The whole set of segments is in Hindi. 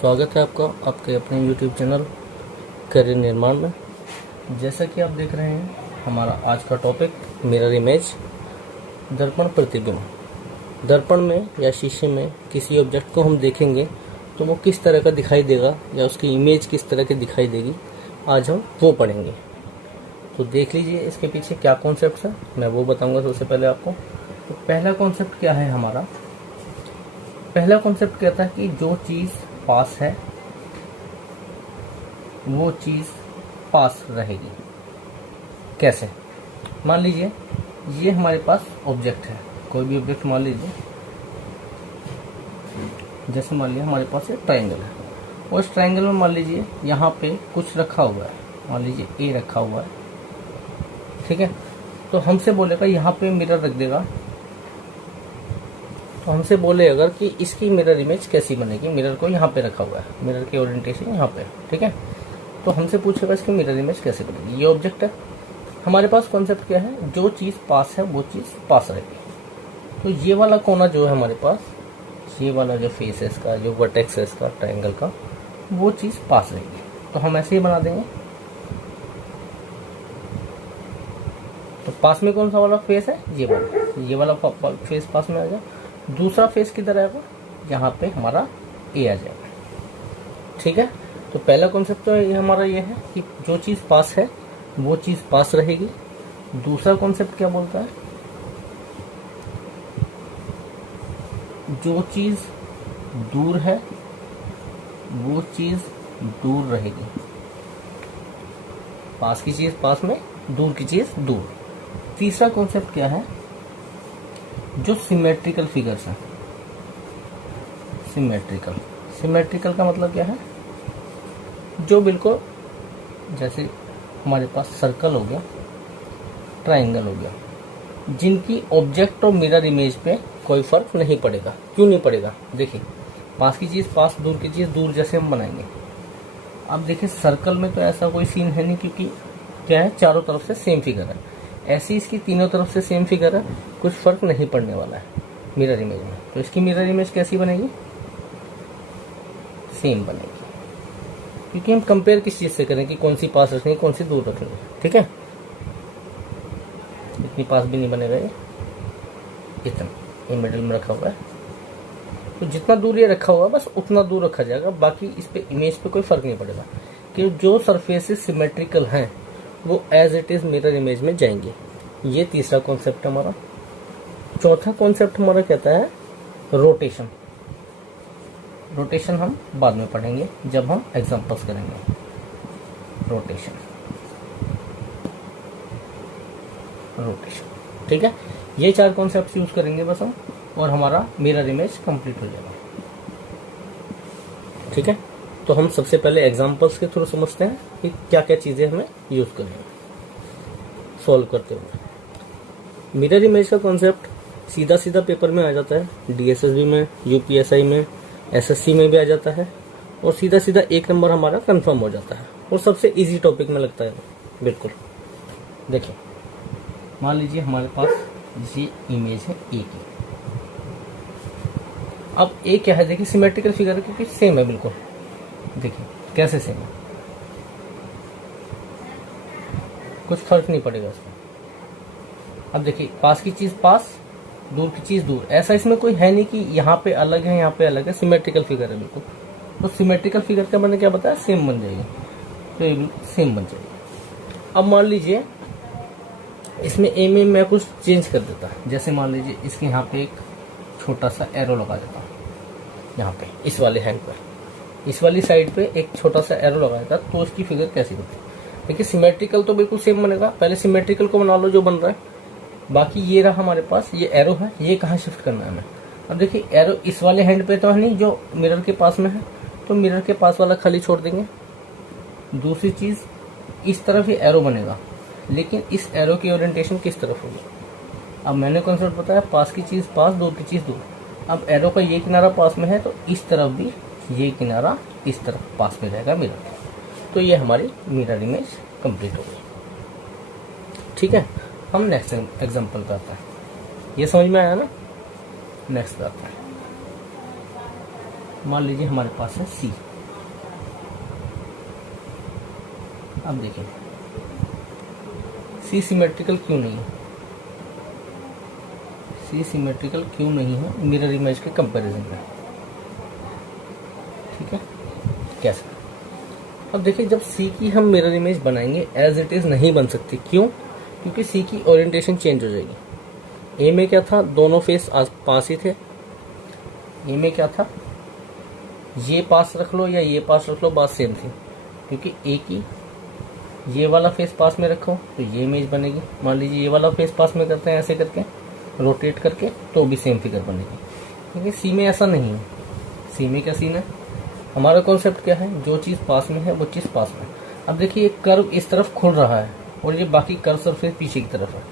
स्वागत है आपका आपके अपने YouTube चैनल करियर निर्माण में। जैसा कि आप देख रहे हैं, हमारा आज का टॉपिक मिरर इमेज, दर्पण प्रतिबिंब। दर्पण में या शीशे में किसी ऑब्जेक्ट को हम देखेंगे तो वो किस तरह का दिखाई देगा या उसकी इमेज किस तरह की दिखाई देगी, आज हम वो पढ़ेंगे। तो देख लीजिए इसके पीछे क्या कॉन्सेप्ट है, मैं वो बताऊंगा सबसे पहले आपको। तो पहला कॉन्सेप्ट क्या है हमारा? पहला कॉन्सेप्ट कहता है कि जो चीज़ पास है वो चीज़ पास रहेगी। कैसे? मान लीजिए ये हमारे पास ऑब्जेक्ट है, कोई भी ऑब्जेक्ट मान लीजिए, जैसे मान लिया हमारे पास एक ट्रायंगल है और इस ट्रायंगल में मान लीजिए यहाँ पे कुछ रखा हुआ है, मान लीजिए ए रखा हुआ है, ठीक है। तो हमसे बोलेगा यहाँ पे मिरर रख देगा, तो हमसे बोले अगर कि इसकी मिरर इमेज कैसी बनेगी। मिरर को यहाँ पे रखा हुआ है, मिरर की ओरिएंटेशन यहाँ पे, ठीक है। तो हमसे पूछेगा इसकी मिरर इमेज कैसे बनेगी। ये ऑब्जेक्ट है, हमारे पास कॉन्सेप्ट क्या है, जो चीज़ पास है वो चीज़ पास रहेगी। तो ये वाला कोना जो है हमारे पास, ये वाला जो फेस है इसका, जो वर्टेक्स है इसका ट्रायंगल का, वो चीज़ पास रहेगी। तो हम ऐसे ही बना देंगे। तो पास में कौन सा वाला फेस है? ये वाला फेस पास में आ जाए। दूसरा फेस किधर आएगा? यहाँ पे हमारा ए आ जाएगा, ठीक है। तो पहला कॉन्सेप्ट तो ये हमारा ये है कि जो चीज़ पास है वो चीज़ पास रहेगी। दूसरा कॉन्सेप्ट क्या बोलता है? जो चीज़ दूर है वो चीज़ दूर रहेगी। पास की चीज़ पास में, दूर की चीज़ दूर। तीसरा कॉन्सेप्ट क्या है? जो सिमेट्रिकल फिगर्स हैं, सिमेट्रिकल का मतलब क्या है? जो बिल्कुल जैसे हमारे पास सर्कल हो गया, ट्रायंगल हो गया, जिनकी ऑब्जेक्ट और मिरर इमेज पे कोई फर्क नहीं पड़ेगा। क्यों नहीं पड़ेगा? देखिए, पास की चीज़ पास, दूर की चीज़ दूर, जैसे हम बनाएंगे। अब देखिए सर्कल में तो ऐसा कोई सीन है नहीं, क्योंकि क्या है, चारों तरफ से सेम फिगर है। ऐसी इसकी तीनों तरफ से सेम फिगर है, कुछ फर्क नहीं पड़ने वाला है मिरर इमेज में। तो इसकी मिरर इमेज कैसी बनेगी? सेम बनेगी, क्योंकि हम कंपेयर किस चीज़ से करें कि कौन सी पास रखेंगे कौन सी दूर रखेंगे, ठीक है। इतनी पास भी नहीं बनेगा, ये इतना ये मिडिल में रखा हुआ है। तो जितना दूर ये रखा हुआ है बस उतना दूर रखा जाएगा, बाकी इस पे इमेज पे कोई फर्क नहीं पड़ेगा, कि जो सरफेसेस सिमेट्रिकल हैं वो as it is mirror image में जाएंगे। ये तीसरा कॉन्सेप्ट हमारा। चौथा कॉन्सेप्ट हमारा कहता है रोटेशन। रोटेशन हम बाद में पढ़ेंगे जब हम एग्जांपल्स करेंगे। रोटेशन, ठीक है। ये चार कॉन्सेप्ट यूज करेंगे बस हम, और हमारा मिरर इमेज कंप्लीट हो जाएगा, ठीक है। तो हम सबसे पहले एग्जांपल्स के थ्रू समझते हैं कि क्या क्या चीज़ें हमें यूज़ करनी है सॉल्व करते हुए। मिरर इमेज का कॉन्सेप्ट सीधा सीधा पेपर में आ जाता है, DSSB में, UPSI में, SSC में भी आ जाता है, और सीधा सीधा 1 नंबर हमारा कंफर्म हो जाता है, और सबसे इजी टॉपिक में लगता है बिल्कुल। देखिए, मान लीजिए हमारे पास ये इमेज है ए की। अब ए क्या है? देखिए सिमेट्रिकल फिगर है, क्योंकि सेम है बिल्कुल। देखिए कैसे सेम है, कुछ फर्क नहीं पड़ेगा इसमें। अब देखिए, पास की चीज पास, दूर की चीज दूर, ऐसा इसमें कोई है नहीं कि यहाँ पे अलग है यहाँ पे अलग है, सिमेट्रिकल फिगर है बिल्कुल। तो सिमेट्रिकल फिगर का मैंने क्या बताया? सेम बन जाएगी, तो ये बिल्कुल सेम बन जाएगी। अब मान लीजिए इसमें ए में मैं कुछ चेंज कर देता, जैसे मान लीजिए इसके यहाँ पे एक छोटा सा एरो लगा देता हूँ, यहाँ पे इस वाले हैंड पर, इस वाली साइड पे एक छोटा सा एरो लगा देता, तो इसकी फिगर कैसी बनती है? देखिए सिमेट्रिकल तो बिल्कुल सेम बनेगा। पहले सिमेट्रिकल को बना लो जो बन रहा है, बाकी ये रहा हमारे पास, ये एरो है, ये कहाँ शिफ्ट करना है हमें। अब देखिए एरो इस वाले हैंड पे तो है नहीं जो मिरर के पास में है, तो मिरर के पास वाला खाली छोड़ देंगे। दूसरी चीज़, इस तरफ ये एरो बनेगा, लेकिन इस एरो की ओरिएंटेशन किस तरफ होगी? अब मैंने कॉन्सेप्ट बताया, पास की चीज़ पास, दूर की चीज़ दूर। अब एरो का ये किनारा पास में है, तो इस तरफ भी ये किनारा इस तरफ पास में रहेगा मिरर के। तो ये हमारी मिरर इमेज कंप्लीट हो गई, ठीक है। हम नेक्स्ट एग्जांपल पे आते हैं। ये समझ में आया ना? नेक्स्ट पे आते हैं। मान लीजिए हमारे पास है सी, अब देखिए सी सिमेट्रिकल क्यों नहीं है, सी सिमेट्रिकल क्यों नहीं है मिरर इमेज के कंपैरिजन में, ठीक है कैसे। अब देखिए जब सी की हम मिरर इमेज बनाएंगे एज इट इज नहीं बन सकती, क्यों, क्योंकि सी की ओरिएंटेशन चेंज हो जाएगी। ए में क्या था, दोनों फेस पास ही थे, ए में क्या था, ये पास रख लो या ये पास रख लो बात सेम थी, क्योंकि ए की ये वाला फेस पास में रखो तो ये इमेज बनेगी, मान लीजिए ये वाला फेस पास में करते हैं ऐसे करके रोटेट करके तो भी सेम फिगर बनेगी, क्योंकि सी में ऐसा नहीं है। सी में क्या सीन है, हमारा कॉन्सेप्ट क्या है, जो चीज़ पास में है वो चीज़ पास में। अब देखिए एक कर्व इस तरफ खुल रहा है और ये बाकी कर्व सरफेस पीछे की तरफ है,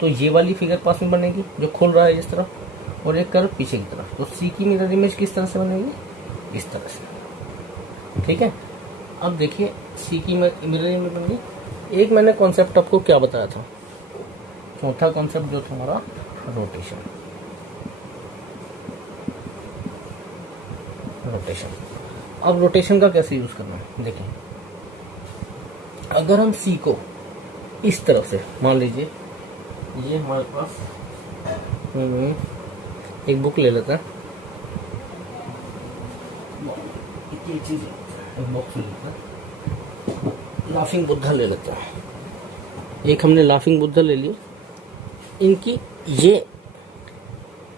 तो ये वाली फिगर पास में बनेगी जो खुल रहा है इस तरफ, और एक कर्व पीछे की तरफ, तो सी की मिरर इमेज किस तरह से बनेगी, इस तरह से, ठीक है। अब देखिए सी की मिरर इमेज बन गई। एक मैंने कॉन्सेप्ट आपको क्या बताया था, चौथा कॉन्सेप्ट जो था हमारा रोटेशन। रोटेशन, अब रोटेशन का कैसे यूज करना है, देखिए अगर हम सी को इस तरफ से, मान लीजिए ये हमारे पास एक बुक ले लेते हैं, एक बॉक्स ले लेते हैं, लाफिंग बुद्धा ले लेते हैं, एक हमने लाफिंग बुद्धा ले लिया, इनकी ये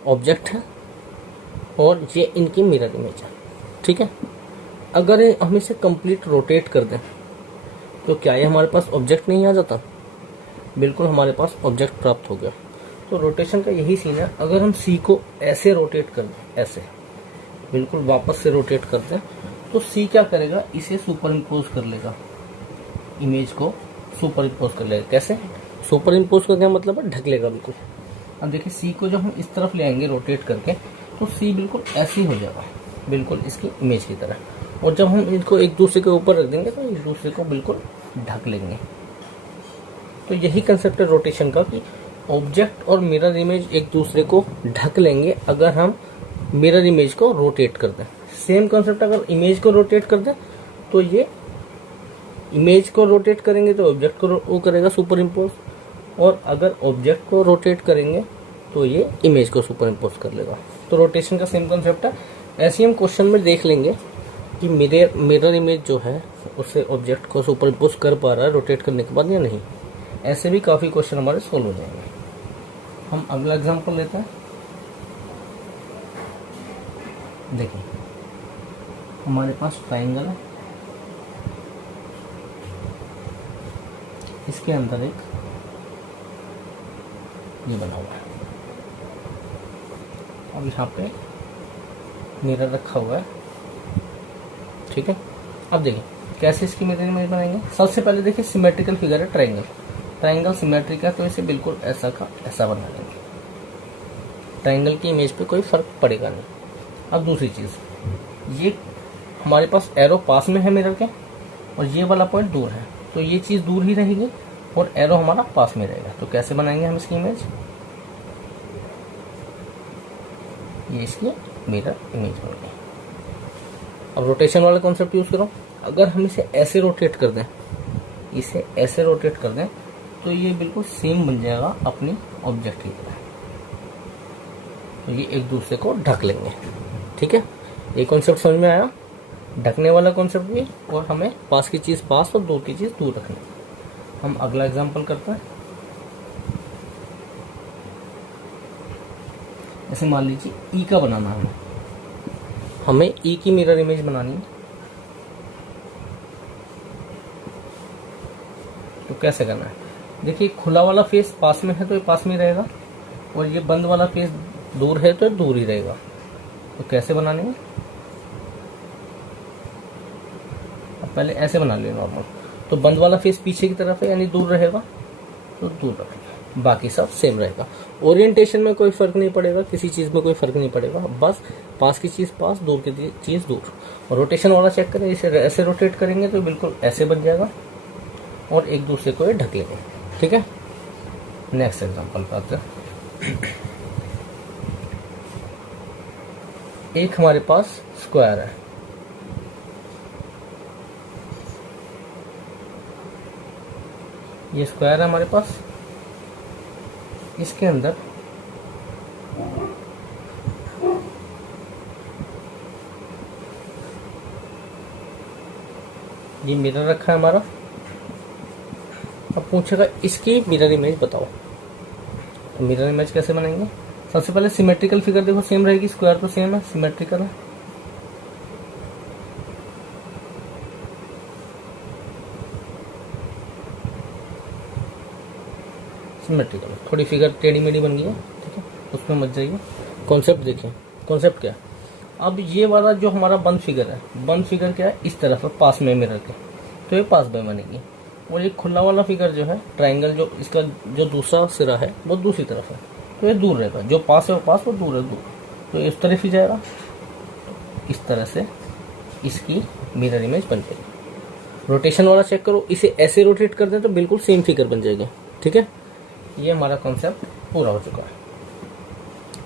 ऑब्जेक्ट है और ये इनकी मिरर इमेज है, ठीक है। अगर हम इसे कंप्लीट रोटेट कर दें तो क्या ये हमारे पास ऑब्जेक्ट नहीं आ जाता, बिल्कुल हमारे पास ऑब्जेक्ट प्राप्त हो गया। तो रोटेशन का यही सीन है, अगर हम सी को ऐसे रोटेट कर दें, ऐसे बिल्कुल वापस से रोटेट कर दें, तो सी क्या करेगा, इसे सुपर इम्पोज कर लेगा, इमेज को सुपर इम्पोज कर लेगा। कैसे सुपर इम्पोज का क्या मतलब है, ढक लेगा बिल्कुल। अब देखिए सी को जब हम इस तरफ ले आएंगे रोटेट करके तो सी बिल्कुल ऐसे ही हो जाएगा, बिल्कुल इसकी इमेज की तरह, और जब हम इनको एक दूसरे के ऊपर रख देंगे तो एक दूसरे को बिल्कुल ढक लेंगे। तो यही कंसेप्ट है रोटेशन का कि ऑब्जेक्ट और मिरर इमेज एक दूसरे को ढक लेंगे अगर हम मिरर इमेज को रोटेट कर दें। सेम कंसेप्ट अगर इमेज को रोटेट कर दें तो ये इमेज को रोटेट करेंगे तो ऑब्जेक्ट को वो करेगा सुपर इम्पोज, और अगर ऑब्जेक्ट को रोटेट करेंगे तो ये इमेज को सुपर इम्पोज कर लेगा। तो रोटेशन का सेम कंसेप्ट है। ऐसे ही हम क्वेश्चन में देख लेंगे कि मिरर इमेज जो है उससे ऑब्जेक्ट को सुपर इम्पोज कर पा रहा है रोटेट करने के बाद या नहीं। ऐसे भी काफ़ी क्वेश्चन हमारे सोल्व हो जाएंगे। हम अगला एग्जांपल लेते हैं। देखिए हमारे पास ट्राइंगल है, इसके अंदर एक ये बना हुआ है, अब यहाँ पे मिरर रखा हुआ है, ठीक है। अब देखिए कैसे इसकी मिरर इमेज बनाएंगे। सबसे पहले देखिए सिमेट्रिकल फिगर है ट्राइंगल, ट्राइंगल सिमेट्रिक है तो इसे बिल्कुल ऐसा का ऐसा बना लेंगे, ट्राइंगल की इमेज पे कोई फर्क पड़ेगा नहीं। अब दूसरी चीज़, ये हमारे पास एरो पास में है मिरर के और ये वाला पॉइंट दूर है, तो ये चीज़ दूर ही रहेगी और एरो हमारा पास में रहेगा। तो कैसे बनाएंगे हम इसकी इमेज, ये इसकी मिरर इमेज बन गई। अब रोटेशन वाला कॉन्सेप्ट यूज करो। अगर हम इसे ऐसे रोटेट कर दें, इसे ऐसे रोटेट कर दें तो ये बिल्कुल सेम बन जाएगा अपनी ऑब्जेक्ट की तरह, तो ये एक दूसरे को ढक लेंगे, ठीक है। ये कॉन्सेप्ट समझ में आया, ढकने वाला कॉन्सेप्ट भी, और हमें पास की चीज़ पास और दूर की चीज़ दूर रखनी। हम अगला एग्जांपल करते हैं। ऐसे मान लीजिए ई का बनाना है, हमें ई की मिरर इमेज बनानी है, तो कैसे करना है। देखिए खुला वाला फेस पास में है तो ये पास में रहेगा, और ये बंद वाला फेस दूर है तो दूर ही रहेगा। तो कैसे बनाने हैं, अब पहले ऐसे बना लिया नॉर्मल, तो बंद वाला फेस पीछे की तरफ है यानी दूर रहेगा तो दूर रखेगा, बाकी सब सेम रहेगा। ओरिएंटेशन में कोई फर्क नहीं पड़ेगा, किसी चीज़ में कोई फर्क नहीं पड़ेगा, बस पास की चीज़ पास, दूर की चीज़ दूर। और रोटेशन वाला चेक करें, इसे ऐसे रोटेट करेंगे तो बिल्कुल ऐसे बन जाएगा और एक दूसरे को ये ढक लेंगे, ठीक है। नेक्स्ट एग्जांपल पे आते हैं। एक हमारे पास स्क्वायर है, ये स्क्वायर है हमारे पास, इसके अंदर ये मिरर रखा है हमारा। अब पूछेगा इसकी मिरर इमेज बताओ, तो मिरर इमेज कैसे बनाएंगे? सबसे पहले सिमेट्रिकल फिगर देखो सेम रहेगी, स्क्वायर तो सेम है, सिमेट्रिकल है। सिमेट्रिकल थोड़ी फिगर टेढ़ी मेढ़ी बन गई है, ठीक है, उसमें मत जाइए। कॉन्सेप्ट देखिए, कॉन्सेप्ट क्या है? अब ये वाला जो हमारा बंद फिगर है, बंद फिगर क्या है? इस तरफ है पास में मिरर के, तो ये पास बाय बनेगी। और ये खुला वाला फिगर जो है ट्राइंगल, जो इसका जो दूसरा सिरा है वो दूसरी तरफ है, तो ये दूर रहेगा। जो पास है वो पास, वो दूर है दूर, तो ये इस तरफ ही जाएगा। इस तरह से इसकी मिरर इमेज बन जाएगी। रोटेशन वाला चेक करो, इसे ऐसे रोटेट कर दें तो बिल्कुल सेम फिगर बन जाएगी, ठीक है। ये हमारा कॉन्सेप्ट पूरा हो चुका है,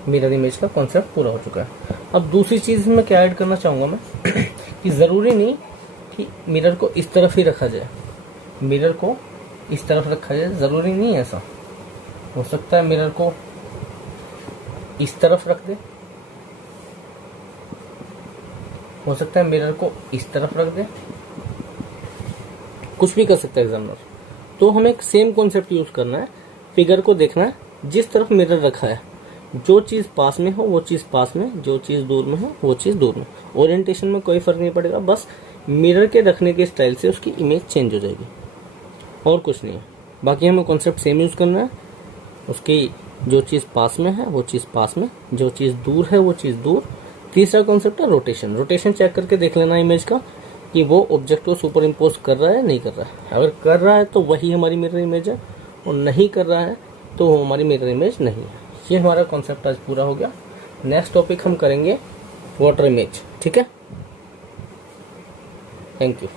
मिरर इमेज का कॉन्सेप्ट पूरा हो चुका है। अब दूसरी चीज में क्या ऐड करना चाहूंगा मैं कि जरूरी नहीं कि मिरर को इस तरफ ही रखा जाए, मिरर को इस तरफ रखा जाए, जरूरी नहीं है ऐसा। हो सकता है मिरर को इस तरफ रख दे, हो सकता है मिरर को इस तरफ रख दे, कुछ भी कर सकता है एग्जामिनर। तो हमें एक सेम कॉन्सेप्ट यूज करना है, फिगर को देखना है जिस तरफ मिरर रखा है, जो चीज पास में हो वो चीज पास में, जो चीज दूर में हो वो चीज दूर में। ओरिएंटेशन में कोई फर्क नहीं पड़ेगा, बस मिरर के रखने के स्टाइल से उसकी इमेज चेंज हो जाएगी, और कुछ नहीं है। बाकी हमें कॉन्सेप्ट सेम यूज करना है, उसकी जो चीज पास में है वो चीज पास में, जो चीज दूर है वो चीज दूर। तीसरा कॉन्सेप्ट है रोटेशन। रोटेशन चेक करके देख लेना इमेज का कि वो ऑब्जेक्ट को सुपर इम्पोज कर रहा है नहीं कर रहा है। अगर कर रहा है तो वही हमारी मिरर इमेज है, और नहीं कर रहा है तो वो हमारी मिरर इमेज नहीं है। ये हमारा कॉन्सेप्ट आज पूरा हो गया। नेक्स्ट टॉपिक हम करेंगे वाटर इमेज, ठीक है। Thank you.